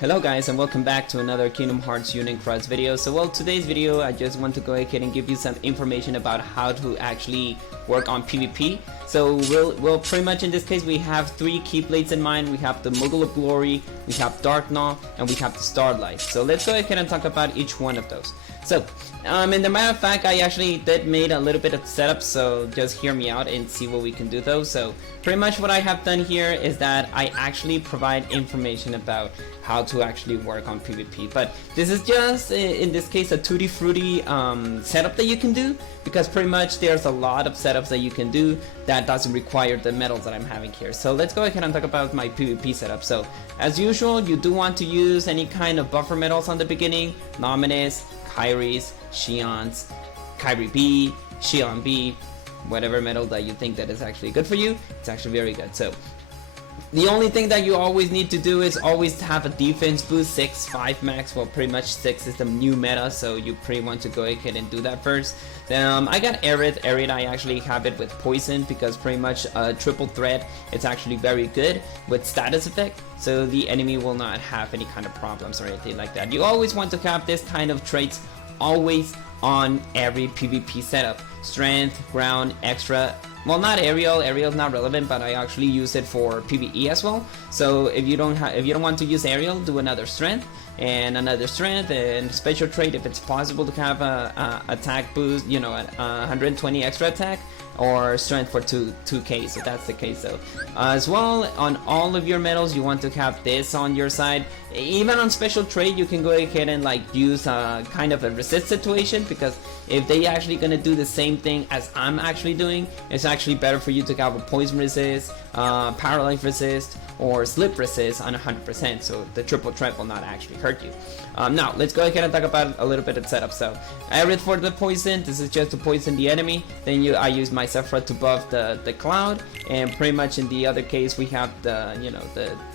Hello guys, and welcome back to another Kingdom Hearts Union Cross video. So well, today's video I just want to go ahead and give you some information about how to actually work on PvP. So we'll pretty much in this case we have three keyblades in mind. We have the Moogle of Glory, we have Darkgnaw, and we have the Starlight. So let's go ahead and talk about each one of those. So in the matter of fact, I actually did made a little bit of setup, so just hear me out and see what we can do though. So pretty much what I have done here is that I actually provide information about how to actually work on PvP, but this is just in this case a tutti frutti setup that you can do, because pretty much there's a lot of setups that you can do that doesn't require the medals that I'm having here. So let's go ahead and talk about my PvP setup. So as usual, you do want to use any kind of buffer medals on the beginning: Nominis, Kairis, Xions, Kairi B, Xion B, whatever medal that you think that is actually good for you. It's actually very good. So the only thing that you always need to do is always have a defense boost, 6, 5 max. Well, pretty much 6 is the new meta, so you pretty want to go ahead and do that first. I got Aerith. I actually have it with poison, because pretty much triple threat, it's actually very good with status effect, so the enemy will not have any kind of problems or anything like that. You always want to have this kind of traits always on every PvP setup: strength, ground, extra. Well, not aerial's not relevant, but I actually use it for PvE as well. So if you don't want to use aerial, do another strength and another strength and special trait if it's possible to have a attack boost, you know, 120 extra attack, or strength for 2k, so that's the case. So as well, on all of your medals you want to have this on your side. Even on special trait you can go ahead and like use kind of a resist situation, because if they actually gonna do the same thing as I'm actually doing, it's actually better for you to have a poison resist, paralyze resist, or slip resist on 100%, so the triple threat will not actually hurt you. Now let's go ahead and talk about a little bit of setup. So Aerith for the poison, this is just to poison the enemy. Then I use my Sephiroth to buff the cloud, and pretty much in the other case we have the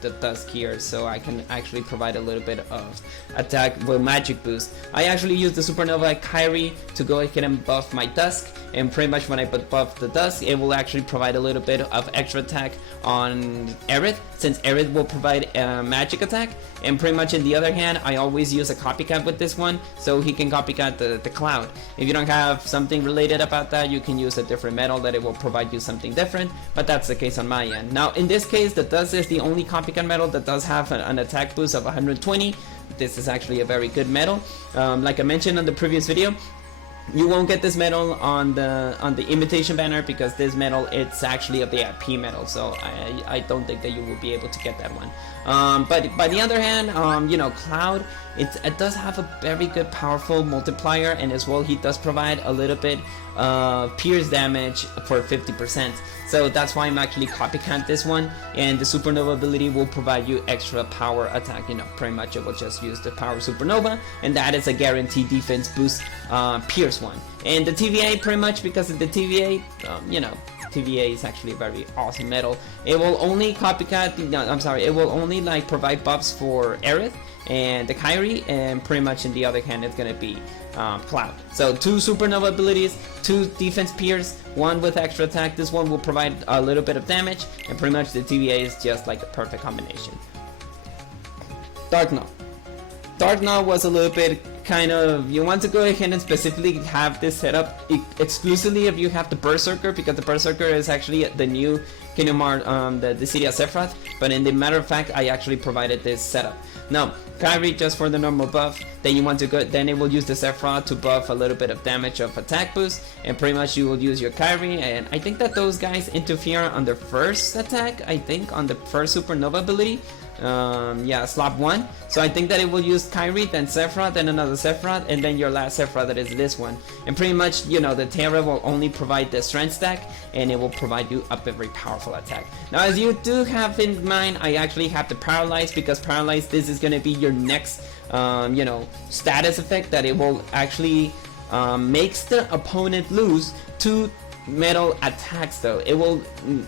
the dusk here, so I can actually provide a little bit of attack with magic boost. I actually use the supernova Kairi to go ahead and buff my dusk, and pretty much when I buff the dusk, it will actually provide a little bit of extra attack on Aerith, since Aerith will provide a magic attack. And pretty much in the other hand, I always use a copycat with this one, so he can copycat the cloud. If you don't have something related about that, you can use a different medal that it will provide you something different, but that's the case on my end. Now in this case, the Dust is the only copycat medal that does have an attack boost of 120. This is actually a very good medal. Like I mentioned on the previous video, you won't get this medal on the invitation banner, because this medal, it's actually a VIP medal, so I don't think that you will be able to get that one. But by the other hand, you know, Cloud, it does have a very good powerful multiplier, and as well he does provide a little bit pierce damage for 50%. So that's why I'm actually copycat this one, and the supernova ability will provide you extra power attack. You know, pretty much it will just use the power supernova, and that is a guaranteed defense boost pierce one. And the TVA, pretty much because of the TVA, you know, TVA is actually a very awesome medal. It will only copycat, it will only like provide buffs for Aerith and the Kairi, and pretty much in the other hand it's gonna be Cloud. So 2 supernova abilities, 2 defense pierce, 1 with extra attack. This one will provide a little bit of damage, and pretty much the TVA is just like a perfect combination. Darkgnaw. Darkgnaw was a little bit kind of, you want to go ahead and specifically have this setup exclusively if you have the Berserker, because the Berserker is actually the new Kingdom Hearts, the city of Sephiroth. But in the matter of fact, I actually provided this setup. Now Kairi just for the normal buff, then you want to go, then it will use the Sephiroth to buff a little bit of damage of attack boost, and pretty much you will use your Kairi, and I think that those guys interfere on the first attack, I think on the first supernova ability. Yeah, slap 1. So I think that it will use Kairi, then Sephiroth, then another Sephiroth, and then your last Sephiroth, that is this one. And pretty much, you know, the Terra will only provide the strength stack, and it will provide you a very powerful attack. Now as you do have in mind, I actually have the Paralyze, because Paralyze, this is gonna be your next you know, status effect, that it will actually makes the opponent lose 2 metal attacks though. It will,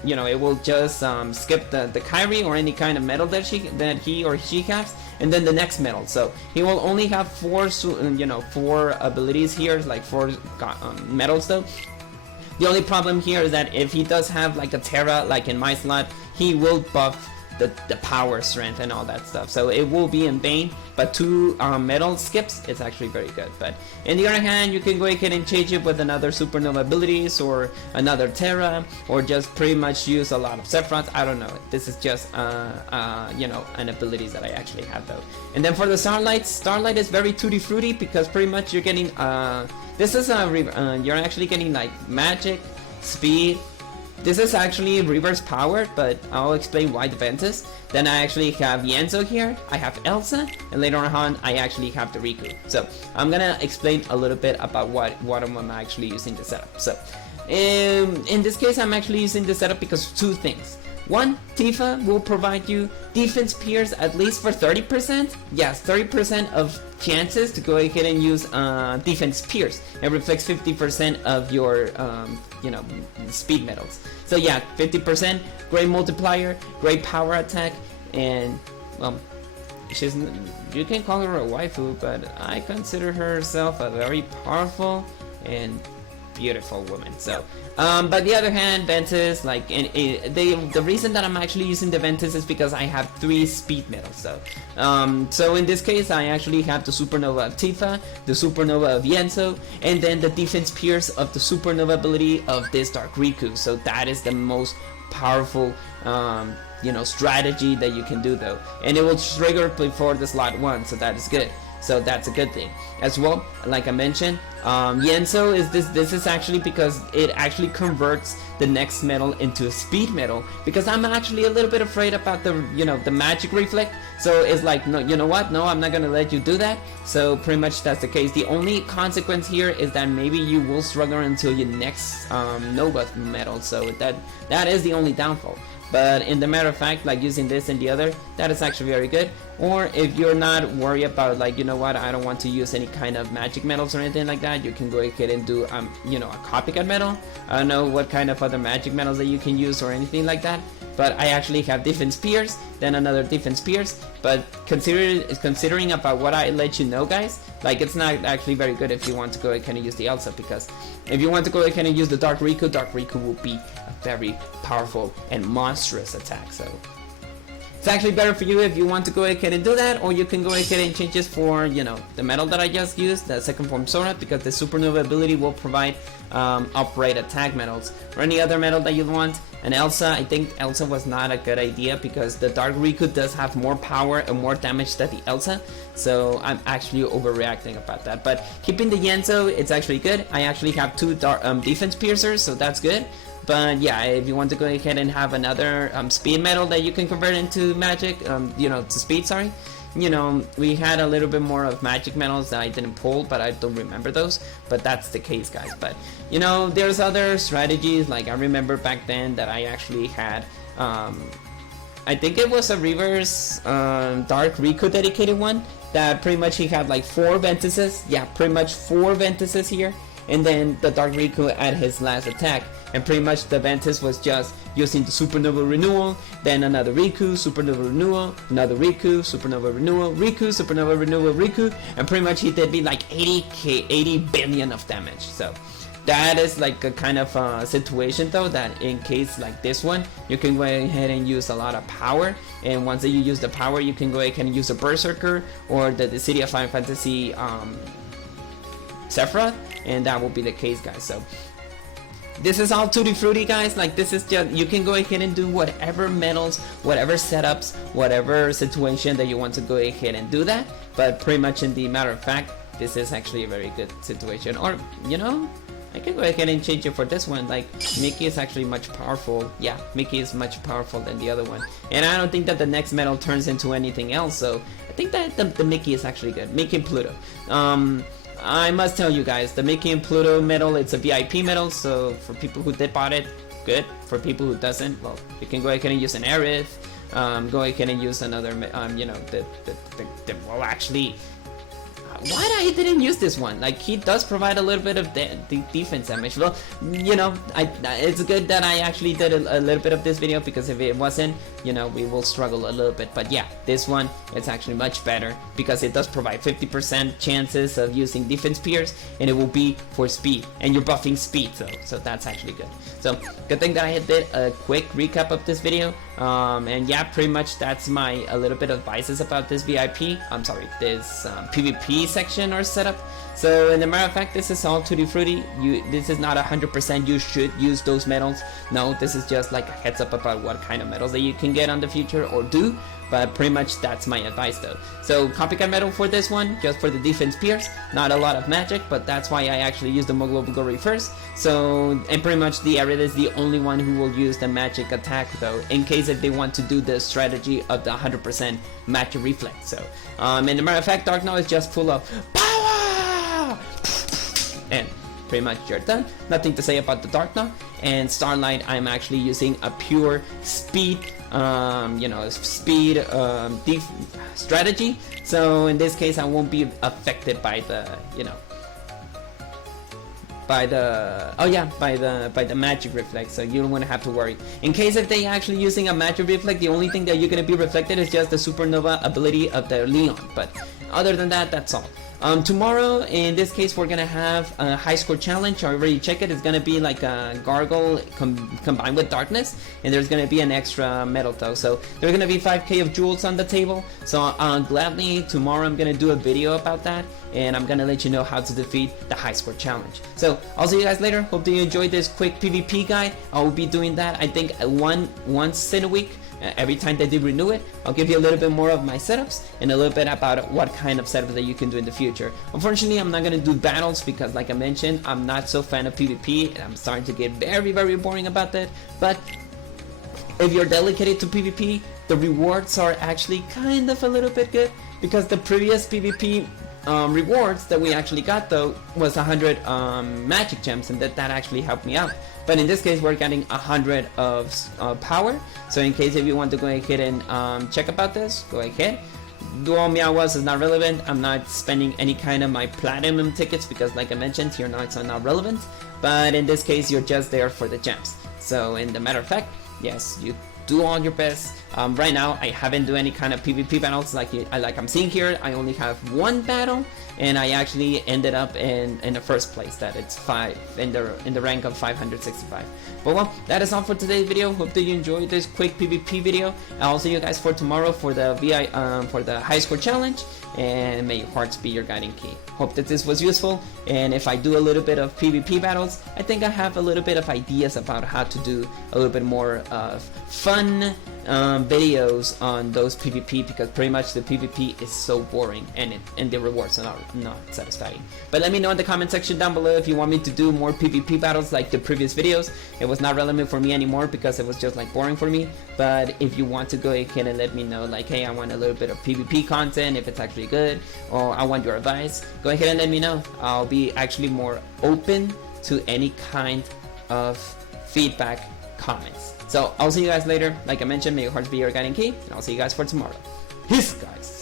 you know, it will just skip the Kairi or any kind of metal that he or she has, and then the next metal. So he will only have 4 abilities here, like 4 metals though. The only problem here is that if he does have like a Terra, like in my slot, he will buff the power, strength, and all that stuff. So it will be in vain, but 2 metal skips, it's actually very good. But in the other hand, you can go ahead and change it with another supernova abilities or another Terra, or just pretty much use a lot of Sephiroth. I don't know. This is just you know, an abilities that I actually have though. And then for the Starlight is very tutti frutti, because pretty much you're getting this is you're actually getting like magic, speed. This is actually reverse powered, but I'll explain why the Ventus. Then I actually have Yenzo here, I have Elsa, and later on I actually have the Riku. So I'm gonna explain a little bit about what I'm actually using the setup. So in this case, I'm actually using the setup because of 2 things. One, Tifa will provide you defense pierce at least for 30%. Yes, 30% of chances to go ahead and use defense pierce. It reflects 50% of your you know, speed medals. So yeah, 50%, great multiplier, great power attack, and well, you can call her a waifu, but I consider herself a very powerful and beautiful woman. So but the other hand, Ventus, like the reason that I'm actually using the Ventus is because I have 3 speed medals. So in this case, I actually have the supernova of Tifa, the supernova of Yenzo, and then the defense pierce of the supernova ability of this Dark Riku. So that is the most powerful you know, strategy that you can do though, and it will trigger before the slot 1, so that is good. So that's a good thing as well. Like I mentioned, Yenzo is this is actually because it actually converts the next medal into a speed medal, because I'm actually a little bit afraid about the, you know, the magic reflect. So it's like, no, you know what, no, I'm not gonna let you do that. So pretty much that's the case. The only consequence here is that maybe you will struggle until your next Nova medal. So that is the only downfall. But in the matter of fact, like using this and the other, that is actually very good. Or if you're not worried about, like, you know what, I don't want to use any kind of magic medals or anything like that, you can go ahead and do you know, a copycat medal. I don't know what kind of other magic medals that you can use or anything like that, but I actually have defense pierce, then another defense pierce. But considering about what I let you know, guys, like, it's not actually very good if you want to go ahead and use the Elsa, because if you want to go ahead and use the Dark Riku will be a very powerful and monstrous attack. So it's actually better for you if you want to go ahead and do that, or you can go ahead and change this for, you know, the medal that I just used, the second form Sora, because the supernova ability will provide upright attack medals, or any other medal that you want. And Elsa, I think Elsa was not a good idea, because the Dark Riku does have more power and more damage than the Elsa, so I'm actually overreacting about that. But keeping the Yenzo, it's actually good. I actually have 2 defense piercers, so that's good. But yeah, if you want to go ahead and have another speed medal that you can convert into magic, you know, to speed, sorry. You know, we had a little bit more of magic medals that I didn't pull, but I don't remember those. But that's the case, guys. But, you know, there's other strategies. Like, I remember back then that I actually had, I think it was a reverse Dark Riku dedicated one, that pretty much he had like 4 Ventuses. Yeah, pretty much 4 Ventuses here. And then the Dark Riku at his last attack. And pretty much the Ventus was just using the Supernova Renewal, then another Riku, Supernova Renewal, another Riku, Supernova Renewal, Riku, Supernova Renewal, Riku, and pretty much he did be like 80 billion of damage. So that is like a kind of situation though, that in case like this one, you can go ahead and use a lot of power, and once that you use the power, you can go ahead and use a Berserker or the City of Final Fantasy Sephiroth, and that will be the case, guys. So this is all tutti frutti, guys. Like, this is just, you can go ahead and do whatever medals, whatever setups, whatever situation that you want to go ahead and do that. But pretty much in the matter of fact, this is actually a very good situation. Or, you know, I can go ahead and change it for this one. Like, Mickey is actually much powerful. Yeah, Mickey is much powerful than the other one. And I don't think that the next medal turns into anything else. So I think that the Mickey is actually good. Mickey and Pluto. I must tell you guys, the Mickey and Pluto medal, it's a VIP medal, so for people who did bought it, good. For people who doesn't, well, you can go ahead and use an Aerith, go ahead and use another, you know, well, actually, why I didn't use this one. Like, he does provide a little bit of the defense damage. Well, you know, it's good that I actually did a little bit of this video, because if it wasn't, you know, we will struggle a little bit. But yeah, this one, it's actually much better because it does provide 50% chances of using defense pierce, and it will be for speed, and you're buffing speed, so that's actually good. So good thing that I did a quick recap of this video. And yeah, pretty much that's a little bit of advices about this VIP. I'm sorry, this PvP section or setup. So in the matter of fact, this is all tutti frutti. This is not 100% you should use those medals. No, this is just like a heads up about what kind of medals that you can get on the future or do. But pretty much that's my advice though. So copycat medal for this one, just for the defense pierce. Not a lot of magic, but that's why I actually use the Moogle Glory first. So, and pretty much the Arid is the only one who will use the magic attack though, in case if they want to do the strategy of the 100% magic reflex. So, and the matter of fact, Darkgnaw is just full of power! And pretty much you're done. Nothing to say about the Darkgnaw. And Starlight, I'm actually using a pure speed, you know, speed strategy. So in this case, I won't be affected by the, you know, by the magic reflex, so you don't want to have to worry. In case if they actually using a magic reflex, the only thing that you're gonna be reflected is just the supernova ability of the Leon. But other than that, that's all. Tomorrow, in this case, we're gonna have a high score challenge. I already checked it. It's gonna be like a gargle combined with darkness, and there's gonna be an extra medal though. So there's gonna be 5k of jewels on the table. So gladly tomorrow I'm gonna do a video about that, and I'm gonna let you know how to defeat the high score challenge. So I'll see you guys later. Hope that you enjoyed this quick PvP guide. I will be doing that, I think, once in a week. Every time that they renew it, I'll give you a little bit more of my setups and a little bit about what kind of setups that you can do in the future. Unfortunately, I'm not going to do battles because, like I mentioned, I'm not so fan of PvP, and I'm starting to get very, very boring about that. But if you're dedicated to PvP, the rewards are actually kind of a little bit good, because the previous PvP rewards that we actually got though was 100 magic gems, and that actually helped me out. But in this case, we're getting 100 of power. So in case if you want to go ahead and check about this, go ahead. Dual Meowas is not relevant. I'm not spending any kind of my platinum tickets because, like I mentioned, tier 9s are not relevant. But in this case, you're just there for the gems. So in the matter of fact, yes, you do all your best. Right now, I haven't done any kind of PvP battles like I'm seeing here. I only have one battle, and I actually ended up in the first place. That it's 5 in the rank of 565. But well, that is all for today's video. Hope that you enjoyed this quick PvP video. I'll see you guys for tomorrow for the for the high score challenge. And may your hearts be your guiding key. Hope that this was useful, and if I do a little bit of PvP battles, I think I have a little bit of ideas about how to do a little bit more of fun videos on those PvP, because pretty much the PvP is so boring and the rewards are not satisfying. But let me know in the comment section down below if you want me to do more PvP battles like the previous videos. It was not relevant for me anymore because it was just like boring for me. But if you want to go ahead and let me know, like, hey, I want a little bit of PvP content, if it's actually good, or I want your advice, go ahead and let me know. I'll be actually more open to any kind of feedback, comments. So I'll see you guys later. Like I mentioned, may your hearts be your guiding key, and I'll see you guys for tomorrow. Peace, guys.